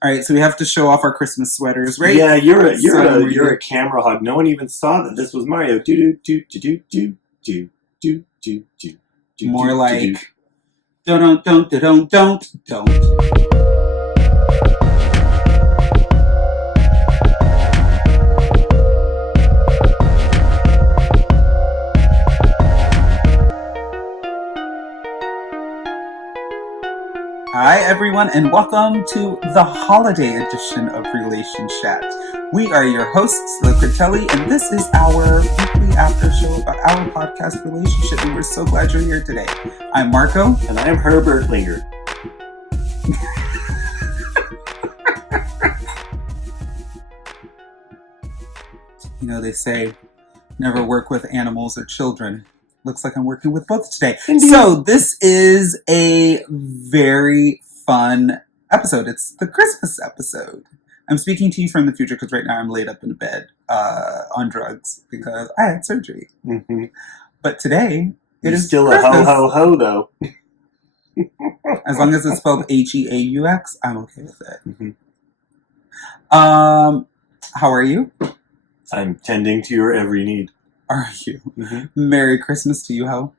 All right, so we have to show off our Christmas sweaters, right? Yeah, you're a camera hog. No one even saw that this was Mario. Do do do do do do do do do do. More like don't. Hi, everyone, and welcome to the holiday edition of Relationshit. We are your hosts, the Critelli, and this is our weekly after show about our podcast, Relationshit, and we're so glad you're here today. I'm Marco. And I'm Herbert Linger. You know, they say, never work with animals or children. Looks like I'm working with both today. Indeed. So this is a very fun episode. It's the Christmas episode. I'm speaking to you from the future because right now I'm laid up in a bed on drugs because I had surgery. Mm-hmm. But today, it is still Christmas. A ho-ho-ho, though. As long as it's spelled H-E-A-U-X, I'm okay with it. Mm-hmm. How are you? I'm tending to your every need. Are you? Mm-hmm. Merry Christmas to you, ho.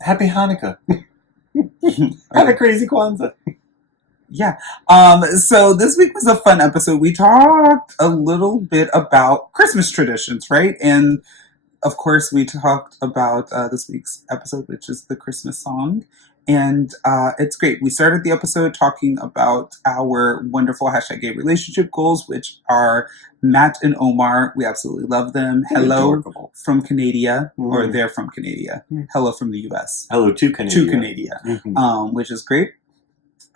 Happy Hanukkah. Have a crazy Kwanzaa. Yeah. So this week was a fun episode. We talked a little bit about Christmas traditions, right? And of course, we talked about this week's episode, which is the Christmas song. And it's great. We started the episode talking about our wonderful #gay relationship goals, which are Matt and Omar. We absolutely love them. Hello from Canada, or they're from Canada. Hello from the U.S. Hello to Canada. To Canada, which is great.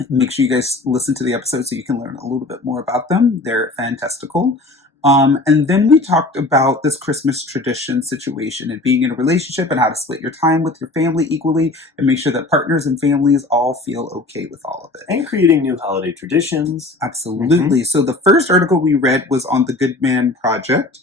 Make sure you guys listen to the episode so you can learn a little bit more about them. They're fantastical. And then we talked about this Christmas tradition situation and being in a relationship and how to split your time with your family equally and make sure that partners and families all feel okay with all of it. And creating new holiday traditions. Absolutely. Mm-hmm. So the first article we read was on the Good Men Project.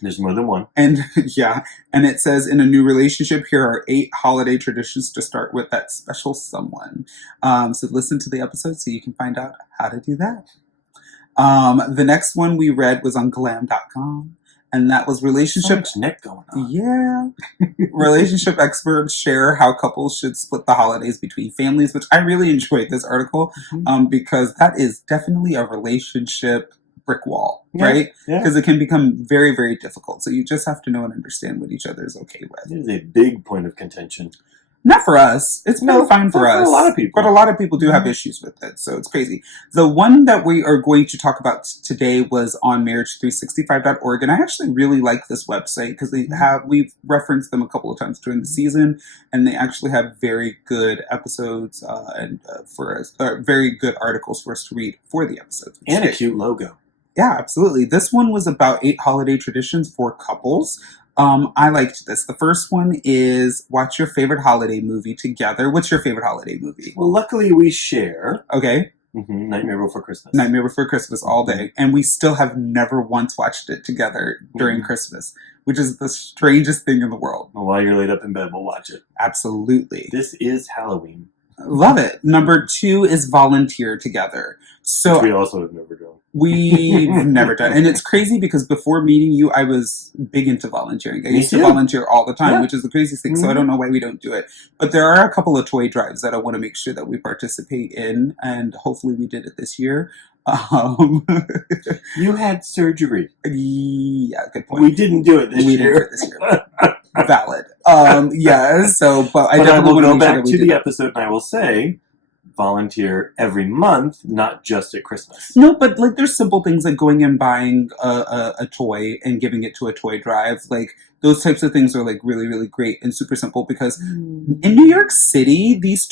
There's more than one. And yeah, and it says in a new relationship, here are 8 holiday traditions to start with that special someone. So listen to the episode so you can find out how to do that. The next one we read was on glam.com, and that was relationship. So much net going on. Yeah. Relationship experts share how couples should split the holidays between families, which I really enjoyed this article, because that is definitely a relationship brick wall, right? Because it can become very, very difficult. So you just have to know and understand what each other is okay with. It is a big point of contention. Not for us. It's been fine for us. For a lot of people. But a lot of people do have issues with it. So it's crazy. The one that we are going to talk about today was on marriage365.org. And I actually really like this website because we've referenced them a couple of times during the season. And they actually have very good episodes for us, very good articles for us to read for the episodes. And a cute logo. Yeah, absolutely. This one was about 8 holiday traditions for couples. I liked this. The first one is watch your favorite holiday movie together. What's your favorite holiday movie? Well, luckily we share. Okay. Nightmare Before Christmas. Nightmare Before Christmas all day. And we still have never once watched it together during Christmas, which is the strangest thing in the world. Well, while you're laid up in bed, we'll watch it. Absolutely. This is Halloween. Love it. Number 2 is volunteer together. So which we also have never done. We've never done. And it's crazy because before meeting you, I was big into volunteering. I used to volunteer all the time, which is the craziest thing. So I don't know why we don't do it. But there are a couple of toy drives that I want to make sure that we participate in. And hopefully we did it this year. You had surgery. Yeah, good point. We didn't do it this year. We didn't do it this year. Valid. Yeah, so, but I definitely will want to go back to the episode and I will say, volunteer every month, not just at Christmas. No, but like there's simple things like going and buying a toy and giving it to a toy drive. Like those types of things are like really, really great and super simple because in New York City, these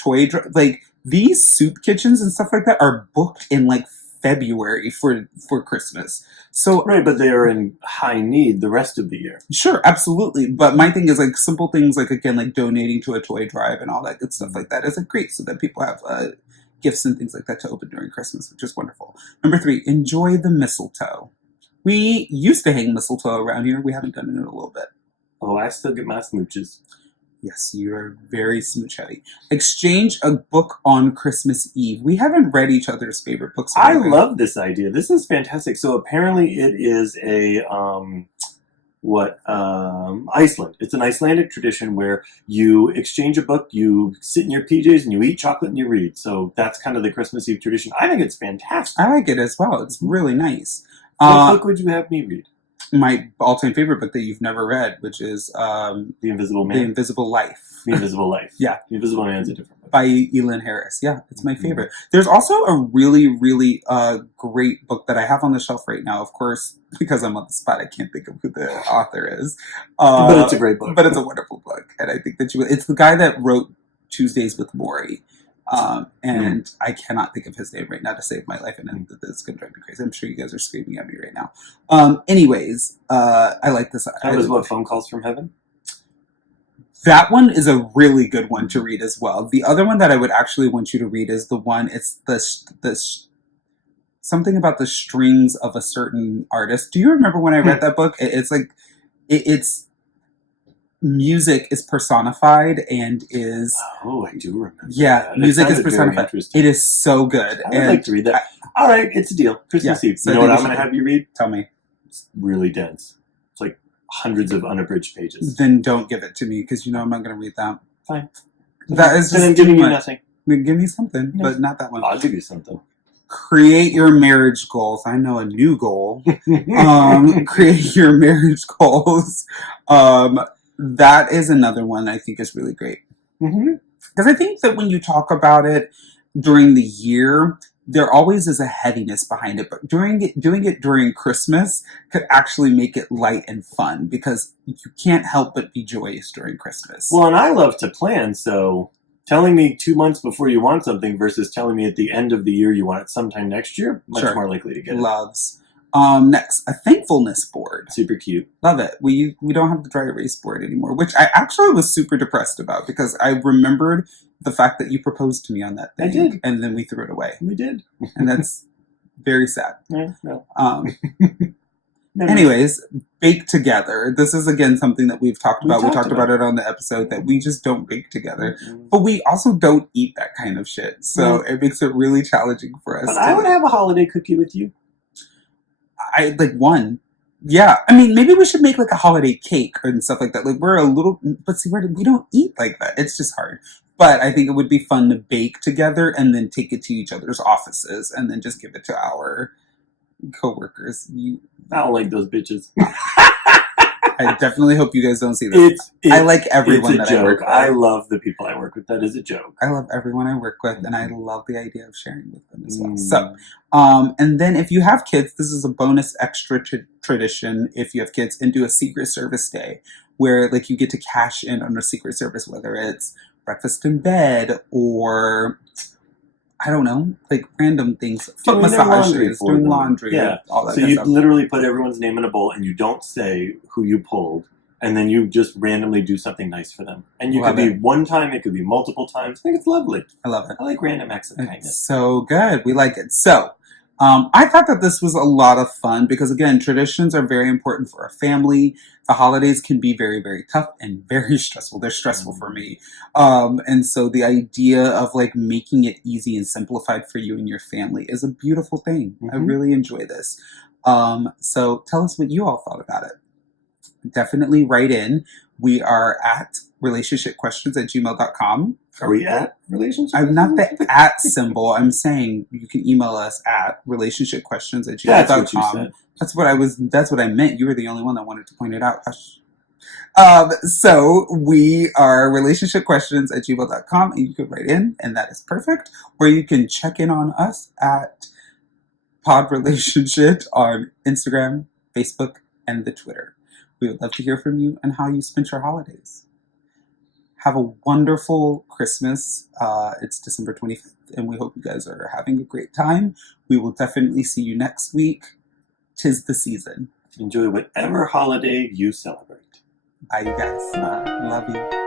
these soup kitchens and stuff like that are booked in like February for Christmas. So right, but they are in high need the rest of the year. Sure, absolutely. But my thing is like simple things like again like donating to a toy drive and all that good stuff like that is like great so that people have gifts and things like that to open during Christmas, which is wonderful. Number 3, enjoy the mistletoe. We used to hang mistletoe around here. We haven't done it in a little bit. Oh, I still get my smooches. Yes, you are very smooch heavy. Exchange a book on Christmas Eve. We haven't read each other's favorite books. I love this idea. This is fantastic. So apparently it is a Iceland. It's an Icelandic tradition where you exchange a book, you sit in your PJs, and you eat chocolate and you read. So that's kind of the Christmas Eve tradition. I think it's fantastic. I like it as well. It's really nice. What book would you have me read? My all-time favorite book that you've never read, which is The Invisible Man. The Invisible Life. The Invisible Life. Yeah. The Invisible Man's a different book. By Elin Harris. Yeah, it's my favorite. There's also a really, really great book that I have on the shelf right now. Of course, because I'm on the spot, I can't think of who the author is. But it's a great book. But it's a wonderful book. And I think that it's the guy that wrote Tuesdays with Morrie. And I cannot think of his name right now to save my life, and it's going to drive me crazy. I'm sure you guys are screaming at me right now. Anyways, I like this. That was what, Phone Calls from Heaven? That one is a really good one to read as well. The other one that I would actually want you to read is the one, it's the something about the strings of a certain artist. Do you remember when I read that book? It's like, it's music is personified and is... Oh, I do remember. Yeah, that. Music is personified. It is so good. I would like to read that. All right, it's a deal. Christmas Eve. So you know what I'm going to have you read? Tell me. It's really dense. It's like hundreds of unabridged pages. Then don't give it to me, because you know I'm not going to read that. Fine. That is just then I'm giving you nothing. Give me something, but not that one. I'll give you something. Create your marriage goals. I know a new goal. Create your marriage goals. That is another one I think is really great. Because I think that when you talk about it during the year, there always is a heaviness behind it. But doing it during Christmas could actually make it light and fun, because you can't help but be joyous during Christmas. Well, and I love to plan, so telling me 2 months before you want something versus telling me at the end of the year you want it sometime next year, much more likely to get it. Loves. Next, a thankfulness board. Super cute. Love it. We don't have the dry erase board anymore, which I actually was super depressed about, because I remembered the fact that you proposed to me on that thing. I did. And then we threw it away. We did. And that's very sad. Yeah, no. Anyways, bake together. This is, again, something that we've talked about. We talked about it on the episode, that we just don't bake together. But we also don't eat that kind of shit. So it makes it really challenging for us. But I would have a holiday cookie with you. I like one. Yeah. I mean, maybe we should make like a holiday cake and stuff like that. Like, we're a little, but see, we don't eat like that. It's just hard. But I think it would be fun to bake together and then take it to each other's offices and then just give it to our coworkers. I don't like those bitches. I definitely hope you guys don't see this. I like everyone that I work with. I love the people I work with. That is a joke. I love everyone I work with, and I love the idea of sharing with them as well. So, and then if you have kids, this is a bonus extra tradition. If you have kids, and do a Secret Service day where like you get to cash in on a Secret Service, whether it's breakfast in bed or I don't know, like random things, foot massages, doing laundry, all that. So you literally put everyone's name in a bowl, and you don't say who you pulled, and then you just randomly do something nice for them. And you could be one time, it could be multiple times. I think it's lovely. I love it. I like random acts of kindness. So good. We like it. So I thought that this was a lot of fun because, again, traditions are very important for a family. The holidays can be very, very tough and very stressful. They're stressful for me. And so the idea of like making it easy and simplified for you and your family is a beautiful thing. I really enjoy this. So tell us what you all thought about it. Definitely write in. We are at relationshipquestions@gmail.com. Are we at relationship? I'm not the at symbol. I'm saying you can email us at relationshipquestions@gmail.com. That's what you said. That's what I meant. You were the only one that wanted to point it out. So we are relationshipquestions@gmail.com, and you can write in, and that is perfect. Or you can check in on us at Pod Relationship on Instagram, Facebook, and the Twitter. We would love to hear from you and how you spent your holidays. Have a wonderful Christmas. It's December 25th, and we hope you guys are having a great time. We will definitely see you next week. 'Tis the season. Enjoy whatever holiday you celebrate. Bye, you guys. Love you.